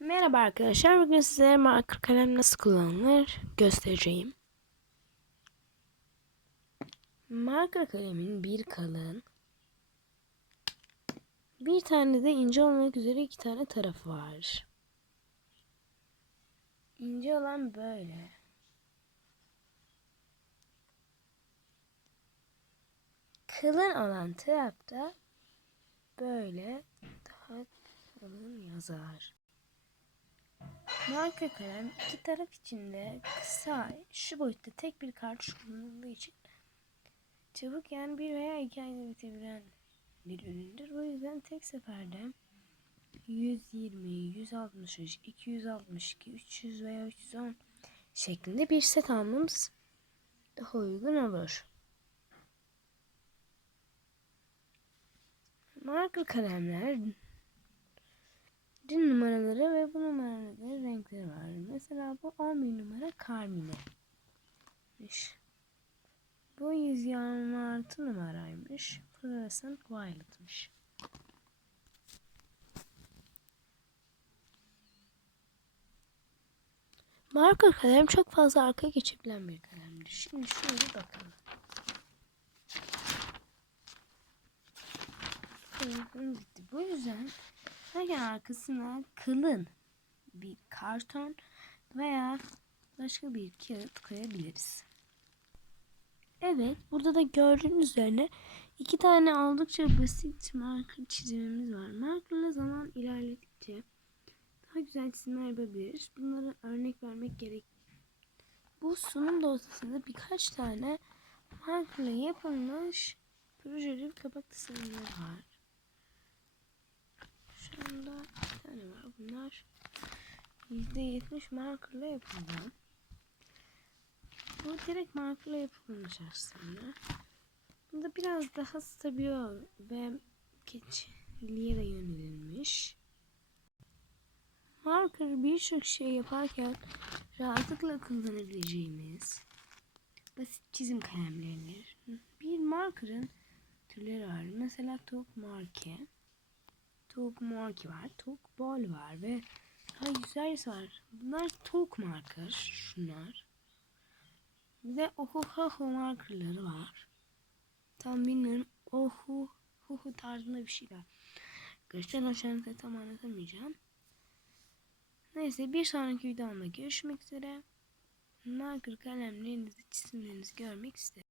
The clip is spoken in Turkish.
Merhaba arkadaşlar. Bugün size marker kalem nasıl kullanılır göstereceğim. Marker kalemin bir kalın, bir tane de ince olmak üzere iki tane tarafı var. İnce olan böyle. Kalın olan tarafta böyle daha kalın yazar. Marka kalem iki taraf içinde kısa şu boyutta tek bir kartuş kullanıldığı için çabuk yani bir veya iki ayda bitebilen bir üründür. Bu yüzden tek seferde 120, 163, 262, 300 veya 310 şeklinde bir set almamız daha uygun olur. Marka kalemler Din numaraları ve bu numaraların renkleri var. Mesela bu 11 numara Carmine. Bu 126 numaraymış. Fluorescent Violet'mış. Marker kalem çok fazla arkaya geçebilen bir kalemdir. Şimdi şöyle bakalım. Bu yüzden Derken arkasına kalın bir karton veya başka bir kağıt koyabiliriz. Evet, burada da gördüğünüz üzerine iki tane oldukça basit marker çizimimiz var. Markerla zaman ilerledikçe daha güzel çizimler yapabiliriz. Bunları örnek vermek gerek. Bu sunum dosyasında birkaç tane markerla yapılmış projeli kapak tasarımları var. Şu anda bir tane var. Bunlar %70 markerla yapıldı. Bu direkt markerla yapılmış aslında. Bunda biraz daha stabil ve keçiliğe de yönelilmiş. Marker birçok şey yaparken rahatlıkla kullanabileceğimiz basit çizim kalemleridir. Bir markerın türleri var. Mesela top marke, Talk Marky var. Talk Ball var ve daha yüzlerce var. Bunlar Talk Marker. Şunlar. Bir de Ohuhahu markerları var. Tam bilmiyorum. Ohu Huhu tarzında bir şeyler. Arkadaşlar aşağıda tam anlatamayacağım. Neyse bir sonraki videomda görüşmek üzere. Marker kalemlerinizi çizimlerinizi görmek isterim.